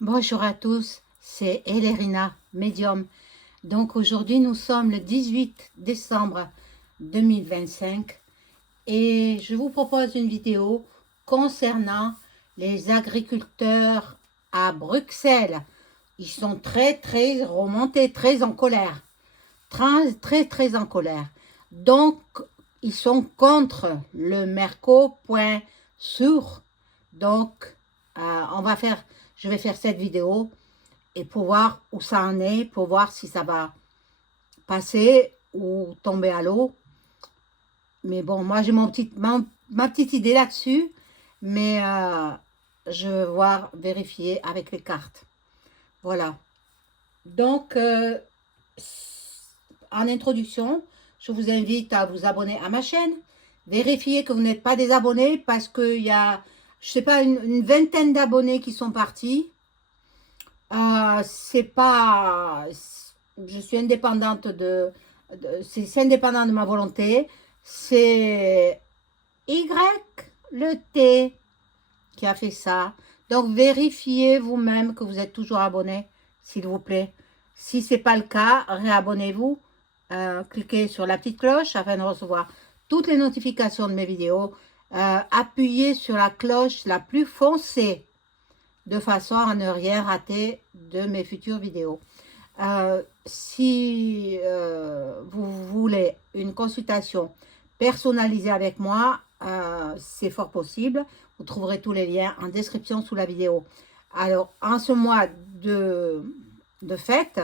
Bonjour à tous, c'est Elérina, médium. Donc aujourd'hui nous sommes le 18 décembre 2025 et je vous propose une vidéo concernant les agriculteurs à Bruxelles. Ils sont très remontés, très en colère, très en colère. Donc ils sont contre le Merco.sur. Donc je vais faire cette vidéo et pour voir où ça en est, pour voir si ça va passer ou tomber à l'eau. Mais bon, moi j'ai ma petite idée là-dessus, mais je vais voir, vérifier avec les cartes. Voilà. Donc, en introduction, je vous invite à vous abonner à ma chaîne. Vérifiez que vous n'êtes pas des abonnés parce qu'il y a, je sais pas, une vingtaine d'abonnés qui sont partis. C'est pas, je suis indépendante c'est indépendant de ma volonté. C'est le T qui a fait ça. Donc vérifiez vous-même que vous êtes toujours abonné, s'il vous plaît. Si c'est pas le cas, réabonnez-vous. Cliquez sur la petite cloche afin de recevoir toutes les notifications de mes vidéos. Appuyez sur la cloche la plus foncée de façon à ne rien rater de mes futures vidéos. Si vous voulez une consultation personnalisée avec moi, c'est fort possible. Vous trouverez tous les liens en description sous la vidéo. Alors, en ce mois de fête,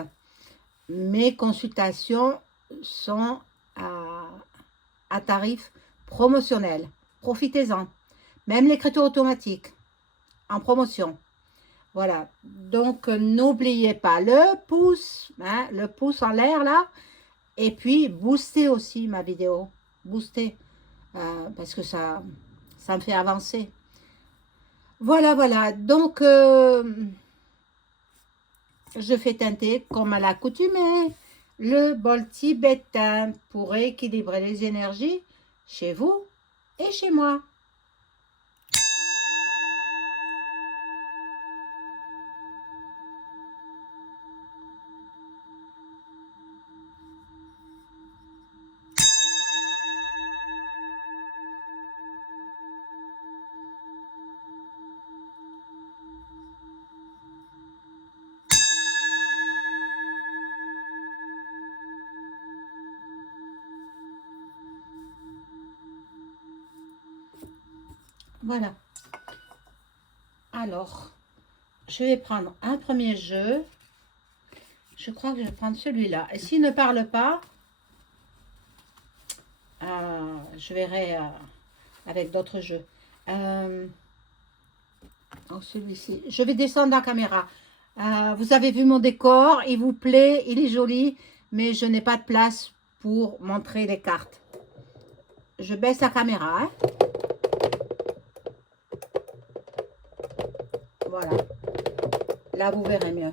mes consultations sont à tarif promotionnel. Profitez-en. Même l'écriture automatique en promotion. Voilà, donc n'oubliez pas le pouce en l'air là, et puis boostez aussi ma vidéo, boostez, parce que ça me fait avancer. Voilà, donc je fais teinter comme à l'accoutumée le bol tibétain pour équilibrer les énergies chez vous et chez moi. Voilà. Alors, je vais prendre un premier jeu. Je crois que je vais prendre celui-là. Et s'il ne parle pas, je verrai avec d'autres jeux. Celui-ci. Je vais descendre la caméra. Vous avez vu mon décor. Il vous plaît, il est joli. Mais je n'ai pas de place pour montrer les cartes. Je baisse la caméra. Hein. Voilà. Là, vous verrez mieux.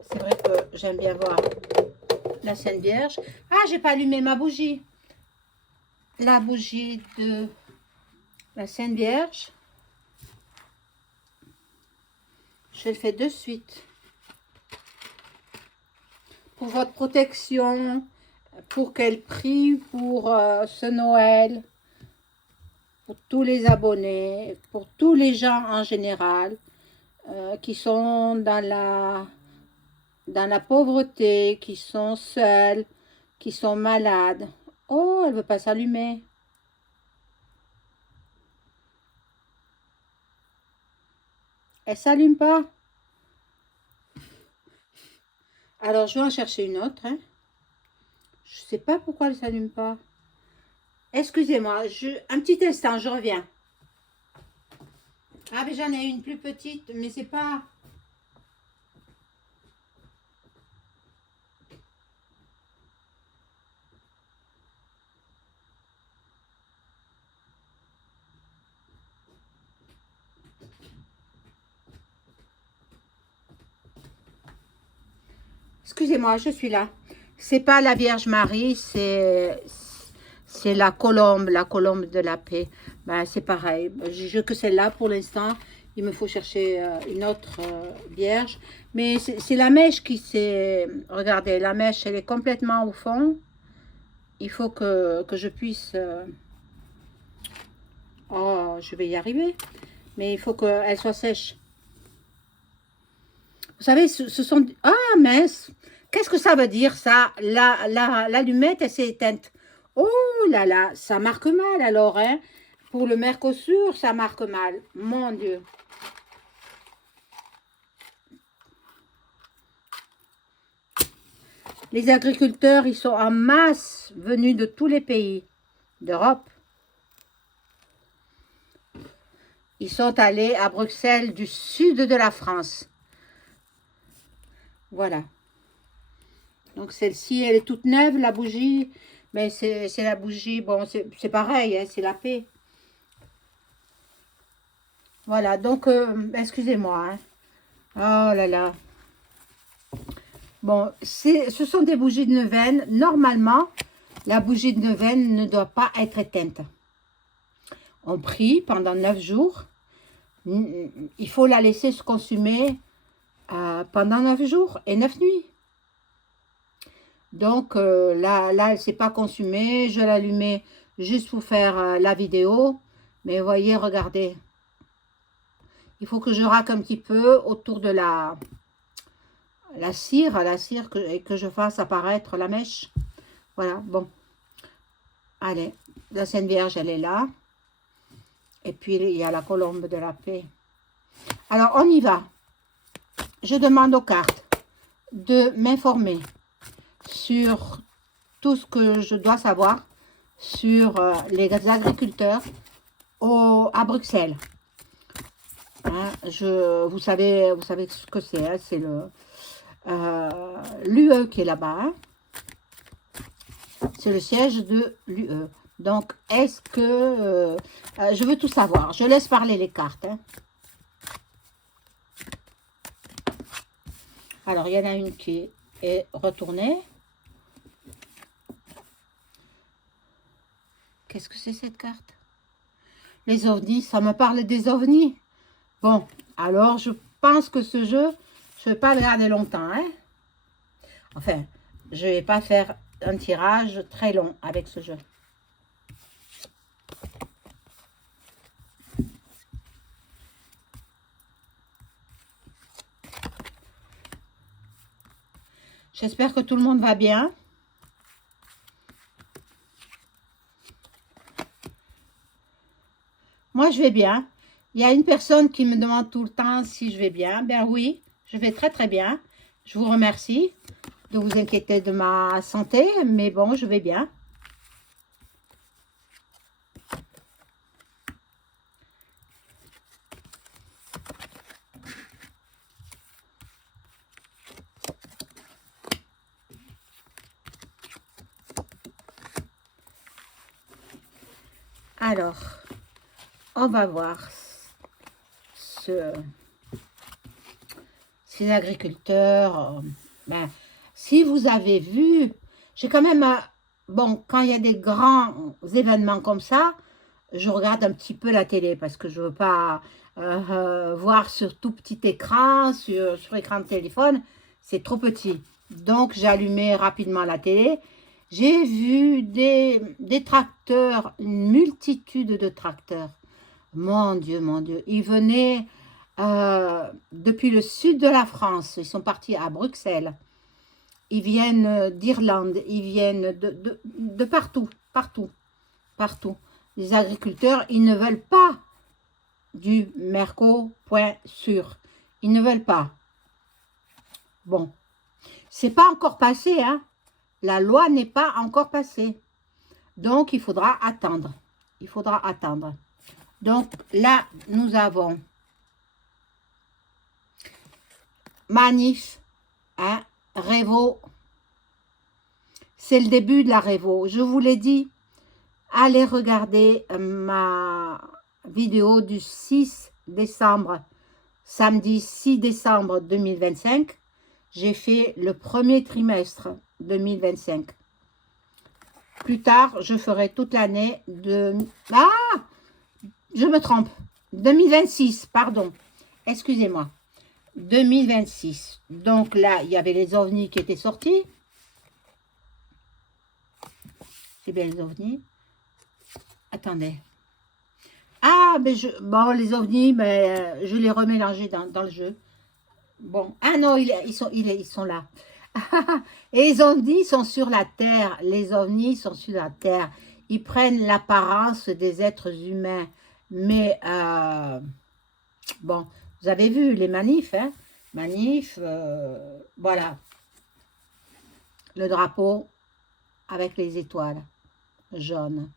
C'est vrai que j'aime bien voir la Sainte Vierge. Ah, j'ai pas allumé ma bougie. La bougie de la Sainte Vierge. Je le fais de suite. Pour votre protection, pour qu'elle prie pour ce Noël, pour tous les abonnés, pour tous les gens en général qui sont dans la pauvreté, qui sont seuls, qui sont malades. Oh, elle ne veut pas s'allumer. Elle ne s'allume pas. Alors, je vais en chercher une autre. Hein. Je ne sais pas pourquoi elle ne s'allume pas. Excusez-moi, un petit instant, je reviens. Ah, mais j'en ai une plus petite, mais c'est pas... Excusez-moi, je suis là. C'est pas la Vierge Marie, c'est la colombe de la paix. Ben, c'est pareil. Je que celle-là pour l'instant. Il me faut chercher une autre vierge. Mais c'est la mèche qui s'est... Regardez, la mèche, elle est complètement au fond. Il faut que je puisse... Oh, je vais y arriver. Mais il faut qu'elle soit sèche. Vous savez, ce sont... Ah, mince! Qu'est-ce que ça veut dire, ça? L'allumette, elle s'est éteinte. Oh là là, ça marque mal alors, hein? Pour le Mercosur, ça marque mal. Mon Dieu. Les agriculteurs, ils sont en masse venus de tous les pays d'Europe. Ils sont allés à Bruxelles du sud de la France. Voilà. Donc celle-ci, elle est toute neuve, la bougie. Mais c'est la bougie, bon, c'est pareil, hein, c'est la paix. Voilà, donc, excusez-moi. Hein. Oh là là. Bon, ce sont des bougies de neuvaine. Normalement, la bougie de neuvaine ne doit pas être éteinte. On prie pendant 9 jours. Il faut la laisser se consumer pendant 9 jours et 9 nuits. Donc, là, elle ne s'est pas consumée. Je l'allumais juste pour faire la vidéo. Mais vous voyez, regardez. Il faut que je raque un petit peu autour de la cire et que je fasse apparaître la mèche. Voilà, bon. Allez, la Sainte Vierge, elle est là. Et puis, il y a la colombe de la paix. Alors, on y va. Je demande aux cartes de m'informer sur tout ce que je dois savoir sur les agriculteurs à Bruxelles. Hein, vous savez ce que c'est. Hein, c'est l'UE qui est là-bas. Hein. C'est le siège de l'UE. Donc, est-ce que... je veux tout savoir. Je laisse parler les cartes. Hein. Alors, il y en a une qui est retournée. Qu'est-ce que c'est cette carte? Les ovnis, ça me parle des ovnis. Bon, alors je pense que ce jeu, je ne vais pas le garder longtemps. Hein? Enfin, je ne vais pas faire un tirage très long avec ce jeu. J'espère que tout le monde va bien. Moi, je vais bien. Il y a une personne qui me demande tout le temps si je vais bien. Ben oui, je vais très très bien. Je vous remercie de vous inquiéter de ma santé, mais bon, je vais bien. Alors, on va voir ces agriculteurs. Ben, si vous avez vu, j'ai quand même, bon, quand il y a des grands événements comme ça, je regarde un petit peu la télé parce que je ne veux pas voir sur tout petit écran, sur écran de téléphone, c'est trop petit. Donc, j'ai allumé rapidement la télé. J'ai vu des tracteurs, une multitude de tracteurs. Mon Dieu, ils venaient depuis le sud de la France. Ils sont partis à Bruxelles. Ils viennent d'Irlande. Ils viennent de partout, partout, partout. Les agriculteurs, ils ne veulent pas du Merco, point sûr. Ils ne veulent pas. Bon, c'est pas encore passé, hein. La loi n'est pas encore passée. Donc, il faudra attendre. Il faudra attendre. Donc, là, nous avons Manif, hein, Révo. C'est le début de la Révo. Je vous l'ai dit, allez regarder ma vidéo du 6 décembre, samedi 6 décembre 2025. J'ai fait le premier trimestre 2025. Plus tard, je ferai toute l'année de... Ah! Je me trompe. 2026, pardon. Excusez-moi. 2026. Donc là, il y avait les ovnis qui étaient sortis. C'est bien les ovnis. Attendez. Ah, mais bon, les ovnis, mais je les remélangés dans le jeu. Bon. Ah non, ils sont là. Et les ovnis sont sur la Terre. Les ovnis sont sur la Terre. Ils prennent l'apparence des êtres humains. Mais, bon, vous avez vu les manifs, hein? Manifs, voilà. Le drapeau avec les étoiles jaunes.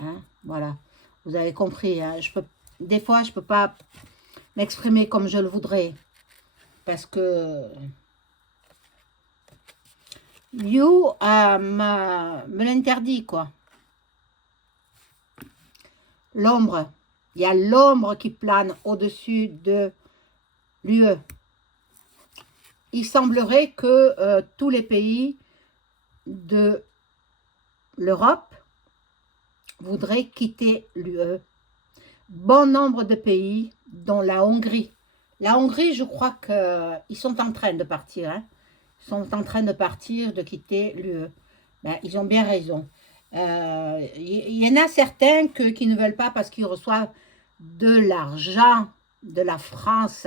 Hein? Voilà. Vous avez compris. Hein? Des fois, je ne peux pas m'exprimer comme je le voudrais. Parce que You me l'interdit, quoi. L'ombre. Il y a l'ombre qui plane au-dessus de l'UE. Il semblerait que tous les pays de l'Europe voudraient quitter l'UE. Bon nombre de pays, dont la Hongrie. La Hongrie, je crois qu'ils sont en train de partir. Hein. Ils sont en train de partir, de quitter l'UE. Ben, ils ont bien raison. Y en a certains qui ne veulent pas parce qu'ils reçoivent de l'argent de la France,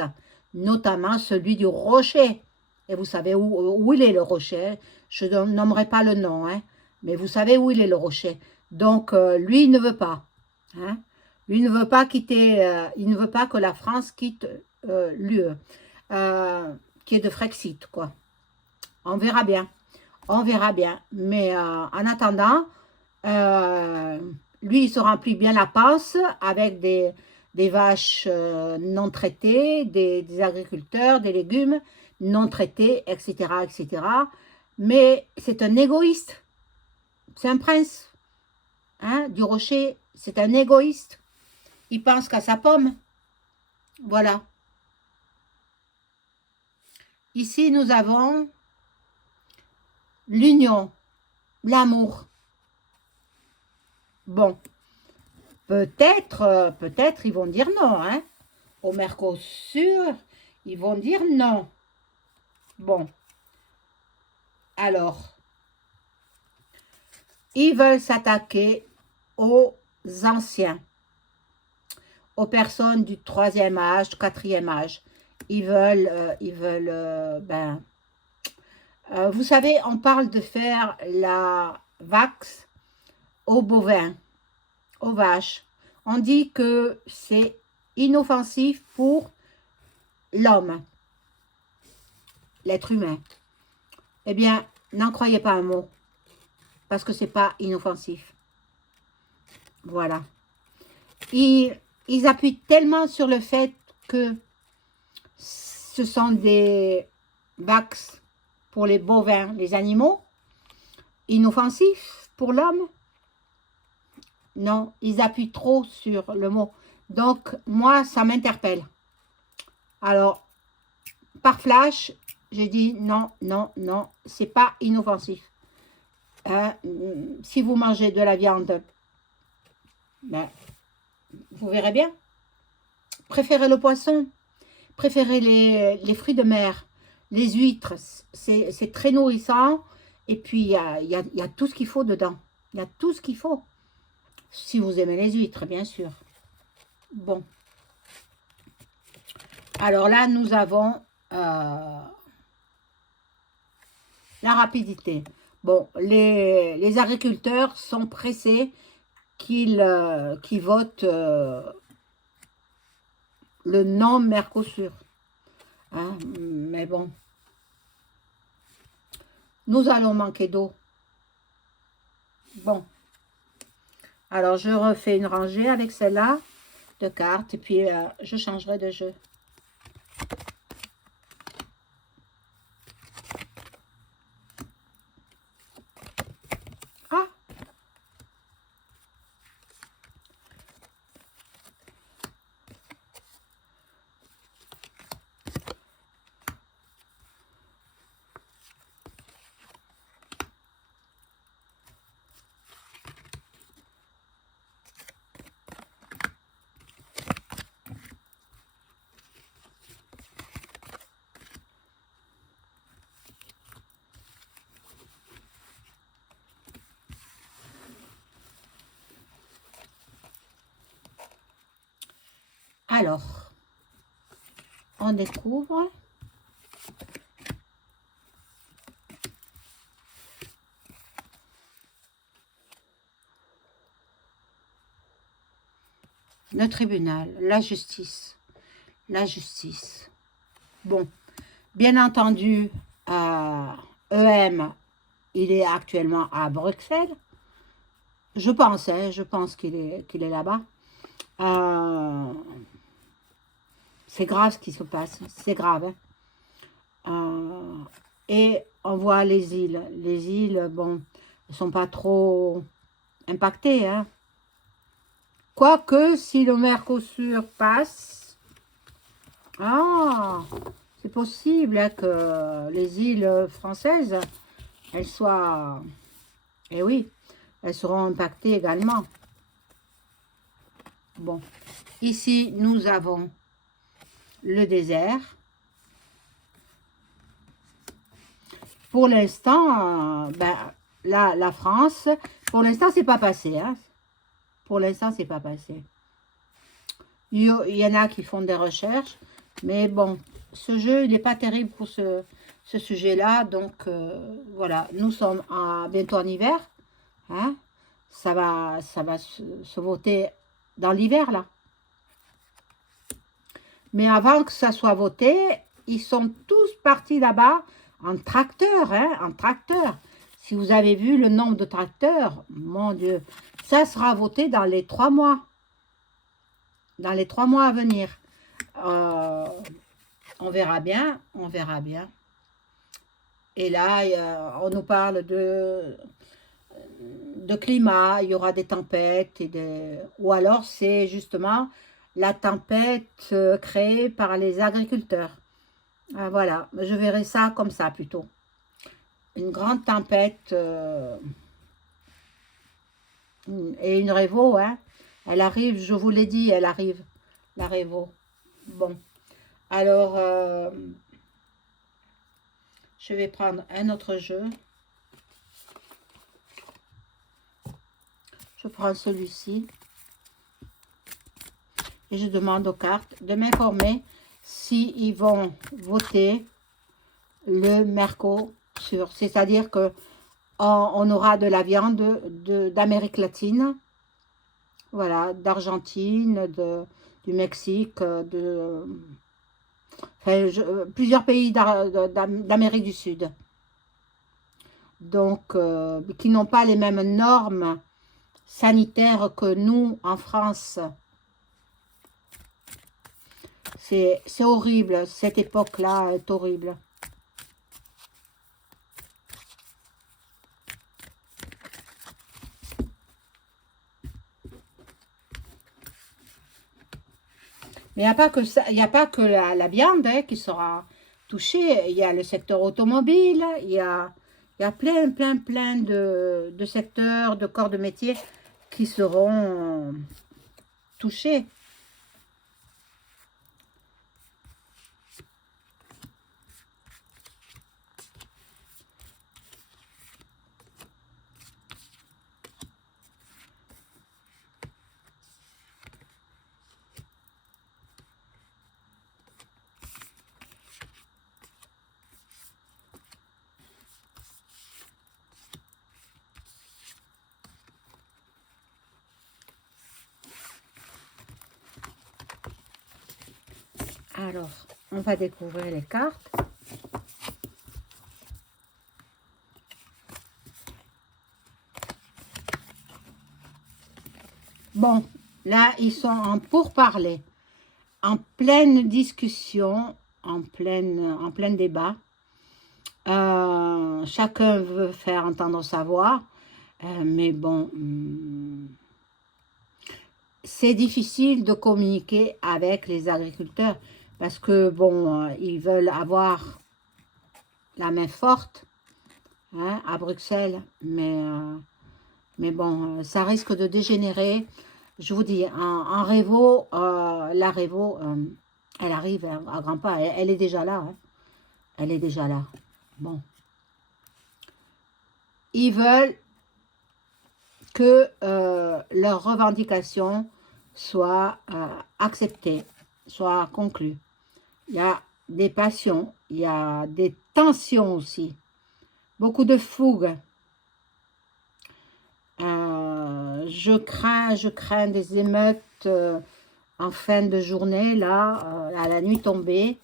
notamment celui du Rocher. Et vous savez où il est le Rocher. Je ne nommerai pas le nom, hein, mais vous savez où il est le Rocher. Donc, lui, il ne veut pas. Hein. Lui, il ne veut pas quitter, il ne veut pas que la France quitte l'UE, qui est de Frexit, quoi. On verra bien. On verra bien. Mais en attendant, lui, il se remplit bien la panse avec des vaches non traitées, des agriculteurs, des légumes non traités, etc., etc. Mais c'est un égoïste. C'est un prince. Hein, du Rocher, c'est un égoïste. Il pense qu'à sa pomme. Voilà. Ici, nous avons l'union, l'amour. Bon, peut-être ils vont dire non. Hein. Au Mercosur, ils vont dire non. Bon. Alors, ils veulent s'attaquer aux anciens, aux personnes du 3e âge, 4e âge. Ils veulent, vous savez, on parle de faire la vax aux bovins, aux vaches. On dit que c'est inoffensif pour l'homme, l'être humain. Eh bien, n'en croyez pas un mot, parce que c'est pas inoffensif. Voilà. Ils appuient tellement sur le fait que ce sont des vax pour les bovins, les animaux, inoffensifs pour l'homme. Non, ils appuient trop sur le mot. Donc, moi, ça m'interpelle. Alors, par flash, j'ai dit non, non, non, c'est pas inoffensif. Si vous mangez de la viande, ben, vous verrez bien. Préférez le poisson, préférez les fruits de mer, les huîtres, c'est très nourrissant. Et puis, il y a tout ce qu'il faut dedans. Il y a tout ce qu'il faut. Si vous aimez les huîtres, bien sûr. Bon. Alors là, nous avons la rapidité. Bon, les agriculteurs sont pressés qu'ils votent le non Mercosur. Hein, mais bon. Nous allons manquer d'eau. Bon. Alors, je refais une rangée avec celle-là de cartes et puis je changerai de jeu. Ah! Alors, on découvre. Le tribunal, la justice. La justice. Bon, bien entendu, EM, il est actuellement à Bruxelles. Je pense, hein, je pense qu'il est là-bas. C'est grave ce qui se passe, c'est grave. Hein. Et on voit les îles. Les îles, bon, ne sont pas trop impactées. Hein. Quoique, si le Mercosur passe, c'est possible hein, que les îles françaises, elles soient, eh oui, elles seront impactées également. Bon, ici, nous avons le désert. Pour l'instant, la France, pour l'instant, c'est pas passé. Hein. Pour l'instant, c'est pas passé. Il y en a qui font des recherches, mais bon, ce jeu, il n'est pas terrible pour ce sujet-là. Donc, voilà, nous sommes bientôt en hiver. Hein. Ça va se voter dans l'hiver, là. Mais avant que ça soit voté, ils sont tous partis là-bas en tracteur, hein, en tracteur. Si vous avez vu le nombre de tracteurs, mon Dieu, ça sera voté dans les 3 mois. Dans les 3 mois à venir. On verra bien, on verra bien. Et là, on nous parle de climat, il y aura des tempêtes, ou alors c'est justement la tempête créée par les agriculteurs. Voilà, je verrai ça comme ça plutôt. Une grande tempête et une Révo, hein. Elle arrive, je vous l'ai dit, elle arrive, la Révo. Bon, alors, je vais prendre un autre jeu. Je prends celui-ci. Et je demande aux cartes de m'informer s'ils vont voter le Mercosur. C'est-à-dire que on aura de la viande d'Amérique latine, voilà, d'Argentine, du Mexique, plusieurs pays d'Amérique du Sud. Donc, qui n'ont pas les mêmes normes sanitaires que nous en France. C'est horrible, cette époque-là est horrible. Mais il n'y a pas que ça, il n'y a pas que la viande hein, qui sera touchée. Il y a le secteur automobile, il y a plein de secteurs, de corps de métier qui seront touchés. Alors, on va découvrir les cartes. Bon, là, ils sont en pourparlers, en pleine discussion, en plein débat. Chacun veut faire entendre sa voix, mais bon, c'est difficile de communiquer avec les agriculteurs parce que, bon, ils veulent avoir la main forte hein, à Bruxelles, mais bon, ça risque de dégénérer. Je vous dis, en Révo, la Révo, elle arrive à grands pas, elle est déjà là. Hein. Elle est déjà là. Bon. Ils veulent que leurs revendications soient acceptées. soit conclu. Il y a des passions, il y a des tensions aussi, beaucoup de fougue. Je crains des émeutes en fin de journée, là, à la nuit tombée.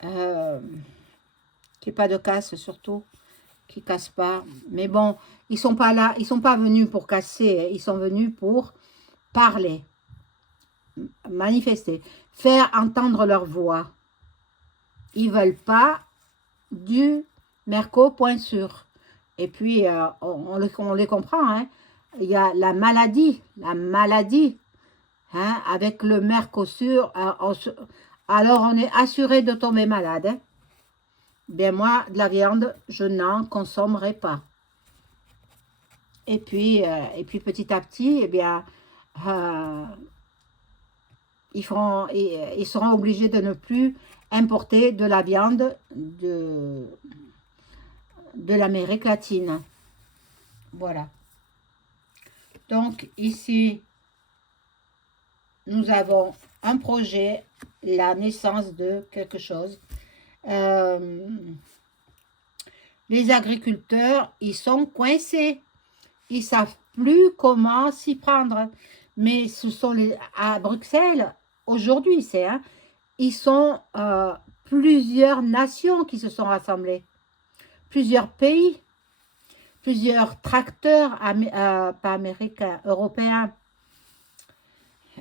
Qu'il n'y ait pas de casse surtout, qui ne cassent pas. Mais bon, ils ne sont pas là, ils ne sont pas venus pour casser, ils sont venus pour parler, manifester, faire entendre leur voix. Ils ne veulent pas du Merco, point sûr. Et puis, on les comprend, hein. Il y a la maladie, hein, avec le Mercosur. Alors, on est assuré de tomber malade. Hein. Bien, moi, de la viande, je n'en consommerai pas. Et puis petit à petit, eh bien, ils seront obligés de ne plus importer de la viande de l'Amérique latine. Voilà. Donc, ici, nous avons un projet, la naissance de quelque chose. Les agriculteurs, ils sont coincés. Ils ne savent plus comment s'y prendre. Mais ce sont à Bruxelles, aujourd'hui, ils sont plusieurs nations qui se sont rassemblées. Plusieurs pays. Plusieurs tracteurs, pas américains, européens,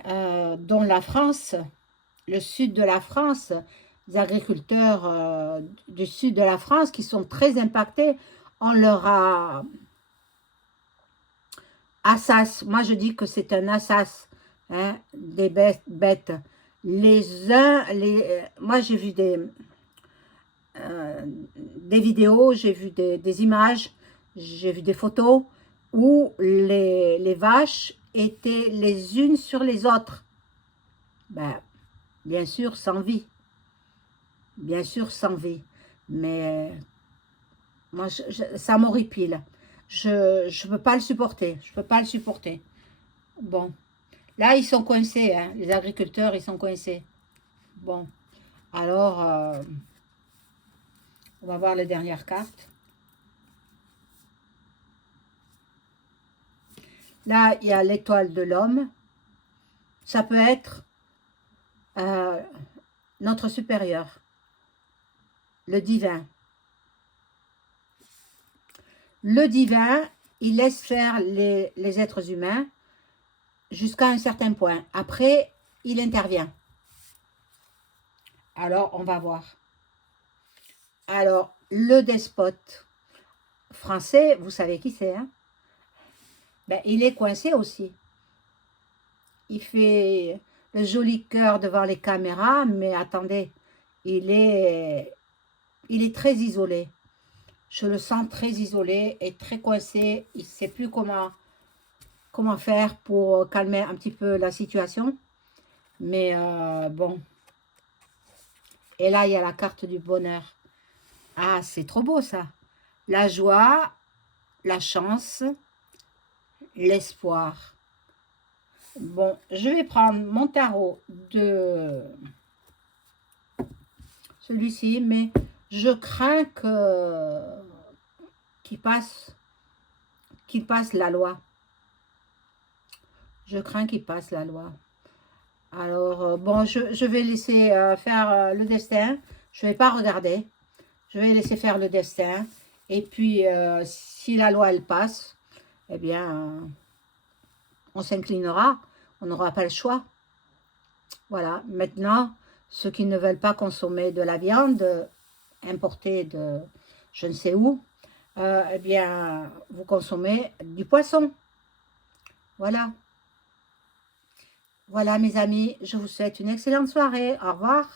dont la France, le sud de la France, les agriculteurs du sud de la France qui sont très impactés. On leur a assas, moi je dis que c'est un assas, hein, des bêtes. Moi j'ai vu des vidéos, j'ai vu des images, j'ai vu des photos où les vaches étaient les unes sur les autres. Ben, bien sûr, sans vie. Bien sûr, sans vie. Mais moi, ça m'horripile. Je ne peux pas le supporter. Je ne peux pas le supporter. Bon. Là, ils sont coincés. Hein. Les agriculteurs, ils sont coincés. Bon. Alors, on va voir les dernières cartes. Là, il y a l'étoile de l'homme. Ça peut être notre supérieur, le divin. Le divin, il laisse faire les êtres humains jusqu'à un certain point. Après, il intervient. Alors, on va voir. Alors, le despote français, vous savez qui c'est, hein? Ben, il est coincé aussi. Il fait le joli cœur devant les caméras, mais attendez, il est très isolé. Je le sens très isolé et très coincé. Il ne sait plus comment faire pour calmer un petit peu la situation. Mais bon. Et là, il y a la carte du bonheur. Ah, c'est trop beau ça. La joie, la chance, l'espoir. Bon, je vais prendre mon tarot de celui-ci, mais je crains qu'il passe la loi. Je crains qu'il passe la loi. Alors, bon, je vais laisser faire le destin. Je ne vais pas regarder. Je vais laisser faire le destin. Et puis, si la loi, elle passe, eh bien, on s'inclinera. On n'aura pas le choix. Voilà. Maintenant, ceux qui ne veulent pas consommer de la viande importée de je ne sais où, eh bien, vous consommez du poisson. Voilà. Voilà, mes amis. Je vous souhaite une excellente soirée. Au revoir.